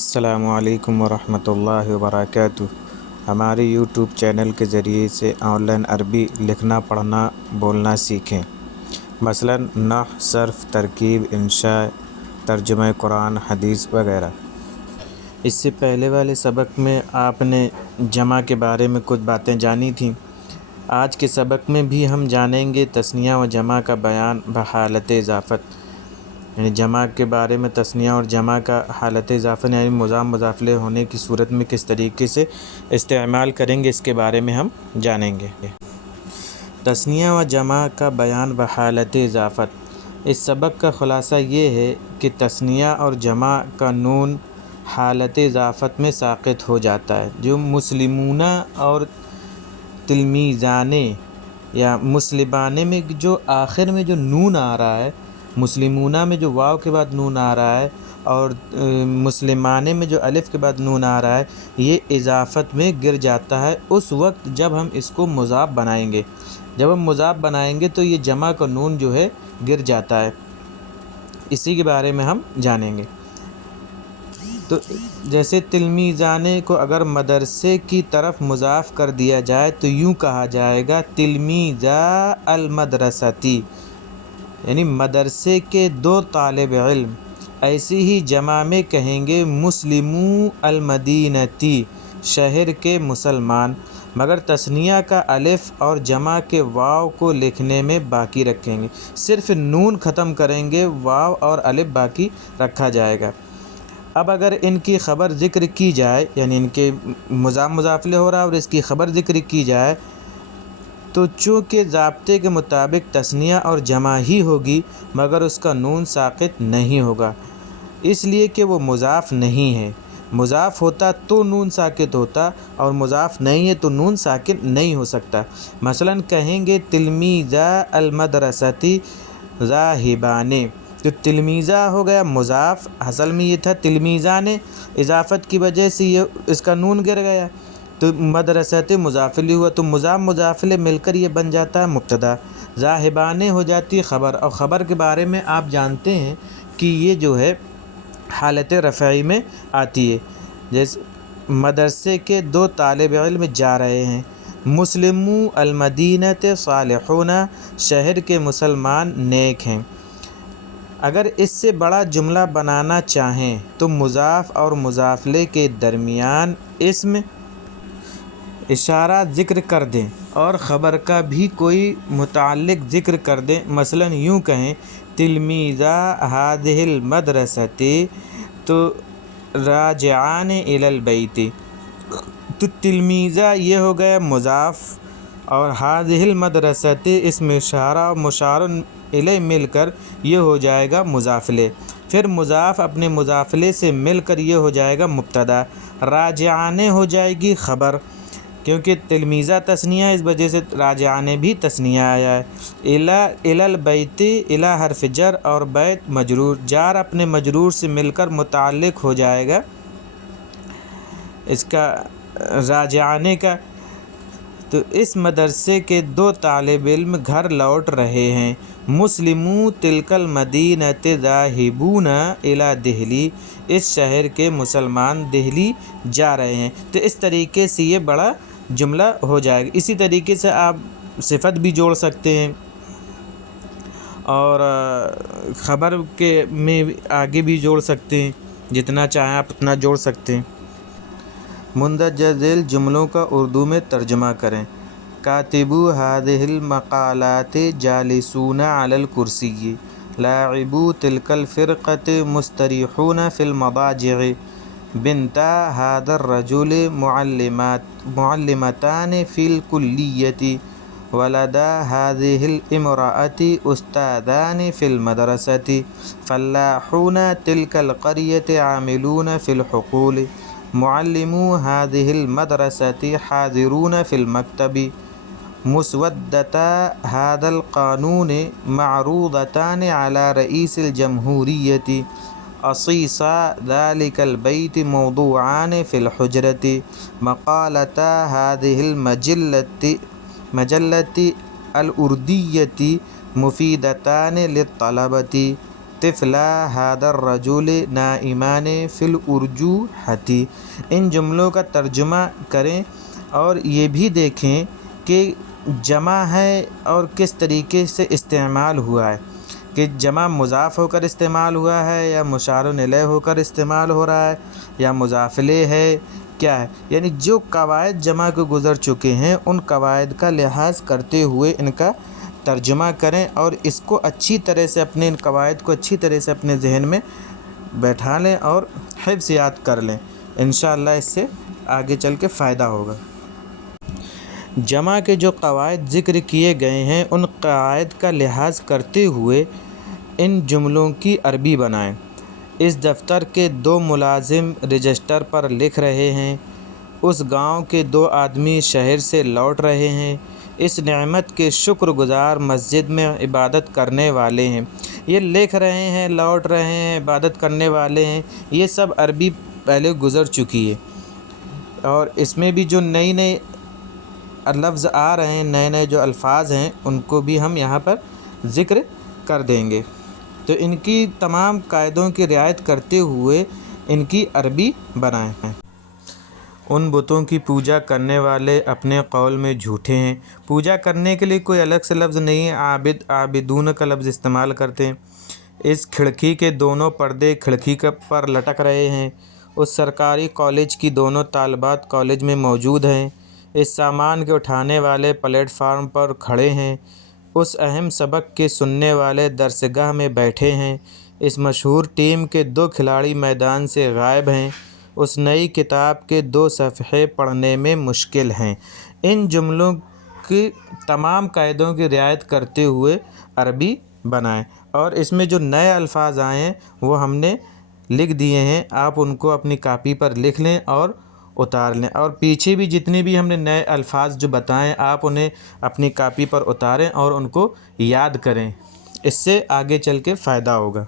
السلام علیکم ورحمۃ اللہ وبرکاتہ۔ ہمارے یوٹیوب چینل کے ذریعے سے آن لائن عربی لکھنا پڑھنا بولنا سیکھیں، مثلاً نحو، صرف، ترکیب، انشاء، ترجمہ قرآن حدیث وغیرہ۔ اس سے پہلے والے سبق میں آپ نے جمع کے بارے میں کچھ باتیں جانی تھیں۔ آج کے سبق میں بھی ہم جانیں گے تثنیہ و جمع کا بیان بحالت اضافت، یعنی جمع کے بارے میں تثنیہ اور جمع کا حالت اضافت یعنی مضاف مضاف ہونے کی صورت میں کس طریقے سے استعمال کریں گے، اس کے بارے میں ہم جانیں گے۔ تثنیہ و جمع کا بیان بحالت اضافت۔ اس سبق کا خلاصہ یہ ہے کہ تثنیہ اور جمع کا نون حالت اضافت میں ساقط ہو جاتا ہے۔ جو مسلمون اور تلمیذان یا مسلمان میں جو آخر میں جو نون آ رہا ہے، مسلمون میں جو واو کے بعد نون آ رہا ہے اور مسلمان میں جو الف کے بعد نون آ رہا ہے، یہ اضافت میں گر جاتا ہے اس وقت جب ہم اس کو مضاف بنائیں گے۔ جب ہم مضاف بنائیں گے تو یہ جمع کا نون جو ہے گر جاتا ہے، اسی کے بارے میں ہم جانیں گے۔ تو جیسے تلمیذان کو اگر مدرسے کی طرف مضاف کر دیا جائے تو یوں کہا جائے گا تلمیذا المدرستی، یعنی مدرسے کے دو طالب علم۔ ایسے ہی جمع میں کہیں گے مسلمو المدینتی، شہر کے مسلمان، مگر تثنیہ کا الف اور جمع کے واو کو لکھنے میں باقی رکھیں گے، صرف نون ختم کریں گے، واو اور الف باقی رکھا جائے گا۔ اب اگر ان کی خبر ذکر کی جائے، یعنی ان کے مضاف مضافلے ہو رہا ہے اور اس کی خبر ذکر کی جائے تو چونکہ ضابطے کے مطابق تثنیہ اور جمع ہی ہوگی مگر اس کا نون ساقط نہیں ہوگا، اس لیے کہ وہ مضاف نہیں ہے۔ مضاف ہوتا تو نون ساقط ہوتا اور مضاف نہیں ہے تو نون ساقط نہیں ہو سکتا۔ مثلاً کہیں گے تلمیذا المدرستی ذاہبان، تو تلمیذہ ہو گیا مضاف، اصل میں یہ تھا تلمیذان، اضافت کی وجہ سے یہ اس کا نون گر گیا تو مدرسۃ مضافلی ہوا، تو مضاف مضافلے مل کر یہ بن جاتا ہے مبتدا۔ ذاہبان ہو جاتی خبر، اور خبر کے بارے میں آپ جانتے ہیں کہ یہ جو ہے حالت رفعی میں آتی ہے۔ جیسے مدرسے کے دو طالب علم جا رہے ہیں، مسلمو المدینۃ صالحون، شہر کے مسلمان نیک ہیں۔ اگر اس سے بڑا جملہ بنانا چاہیں تو مضاف اور مضافلے کے درمیان اسم اشارہ ذکر کر دیں اور خبر کا بھی کوئی متعلق ذکر کر دیں، مثلاً یوں کہیں تلمیذا ہذہ المدرسۃ تو راجعان الی البیت، تو تلمیذہ یہ ہو گیا مضاف اور ہذہ المدرسۃ اسم اشارہ اور مشار الیہ مل کر یہ ہو جائے گا مضافلے، پھر مضاف اپنے مضافلے سے مل کر یہ ہو جائے گا مبتدا، راجعان ہو جائے گی خبر، کیونکہ تلمیذہ تثنیہ اس وجہ سے راجعان بھی تثنیہ آیا ہے۔ الی البیت، الی حرف جر اور بیت مجرور، جار اپنے مجرور سے مل کر متعلق ہو جائے گا اس کا راجعان کا۔ تو اس مدرسے کے دو طالب علم گھر لوٹ رہے ہیں، مسلمو تلک المدینۃ ذاہبون الی دہلی، اس شہر کے مسلمان دہلی جا رہے ہیں۔ تو اس طریقے سے یہ بڑا جملہ ہو جائے گا۔ اسی طریقے سے آپ صفت بھی جوڑ سکتے ہیں اور خبر کے میں آگے بھی جوڑ سکتے ہیں، جتنا چاہیں آپ اتنا جوڑ سکتے ہیں۔ مندرجہ ذیل جملوں کا اردو میں ترجمہ کریں۔ کاتبو ہذہ المقالات جالسون علی الکرسی، لاعبو تلک الفرقۃ مستریحون فی المضاجع، بنتا ھذا الرجل معلمتان فی الکلیۃ، ولدا ھذہ الامرأۃ استاذان فی المدرسۃ، فلاحون تلک القریۃ عاملون فی الحقول، معلمو ھذہ المدرسۃ حاضرون فی المکتب، مسودتا ھذا القانون معروضتان علی رئیس الجمہوریۃ، اصیصا ذلک البیت موضوعان فی الحجرۃ، مقالتا ھذہ المجلۃ الاردیۃ مفیدتان للطلبۃ، طفلا هذا الرجل نائمان فی الارجوحۃ۔ ان جملوں کا ترجمہ کریں اور یہ بھی دیکھیں کہ جمع ہے اور کس طریقے سے استعمال ہوا ہے، کہ جمع مضاف ہو کر استعمال ہوا ہے یا مشار الیہ ہو کر استعمال ہو رہا ہے یا مضاف الیہ ہے، کیا ہے۔ یعنی جو قواعد جمع کے گزر چکے ہیں ان قواعد کا لحاظ کرتے ہوئے ان کا ترجمہ کریں اور اس کو اچھی طرح سے اپنے ان قواعد کو اچھی طرح سے اپنے ذہن میں بیٹھا لیں اور حفظ یاد کر لیں۔ انشاءاللہ اس سے آگے چل کے فائدہ ہوگا۔ جمع کے جو قواعد ذکر کیے گئے ہیں ان قواعد کا لحاظ کرتے ہوئے ان جملوں کی عربی بنائیں۔ اس دفتر کے 2 ملازم رجسٹر پر لکھ رہے ہیں۔ اس گاؤں کے 2 آدمی شہر سے لوٹ رہے ہیں۔ اس نعمت کے شکر گزار مسجد میں عبادت کرنے والے ہیں۔ یہ لکھ رہے ہیں، لوٹ رہے ہیں، عبادت کرنے والے ہیں، یہ سب عربی پہلے گزر چکی ہے، اور اس میں بھی جو نئی لفظ آ رہے ہیں، نئے جو الفاظ ہیں ان کو بھی ہم یہاں پر ذکر کر دیں گے۔ تو ان کی تمام قاعدوں کی رعایت کرتے ہوئے ان کی عربی بنائیں۔ ان بتوں کی پوجا کرنے والے اپنے قول میں جھوٹے ہیں۔ پوجا کرنے کے لیے کوئی الگ سے لفظ نہیں ہے، عابد عابدون کا لفظ استعمال کرتے ہیں۔ اس کھڑکی کے دونوں پردے کھڑکی پر لٹک رہے ہیں۔ اس سرکاری کالج کی دونوں طالبات کالج میں موجود ہیں۔ اس سامان کے اٹھانے والے پلیٹ فارم پر کھڑے ہیں۔ اس اہم سبق کے سننے والے درسگاہ میں بیٹھے ہیں۔ اس مشہور ٹیم کے 2 کھلاڑی میدان سے غائب ہیں۔ اس نئی کتاب کے 2 صفحے پڑھنے میں مشکل ہیں۔ ان جملوں کی تمام قاعدوں کی رعایت کرتے ہوئے عربی بنائیں، اور اس میں جو نئے الفاظ آئے ہیں وہ ہم نے لکھ دیے ہیں، آپ ان کو اپنی کاپی پر لکھ لیں اور اتار لیں، اور پیچھے بھی جتنے بھی ہم نے نئے الفاظ جو بتائیں آپ انہیں اپنی کاپی پر اتاریں اور ان کو یاد کریں، اس سے آگے چل کے فائدہ ہوگا۔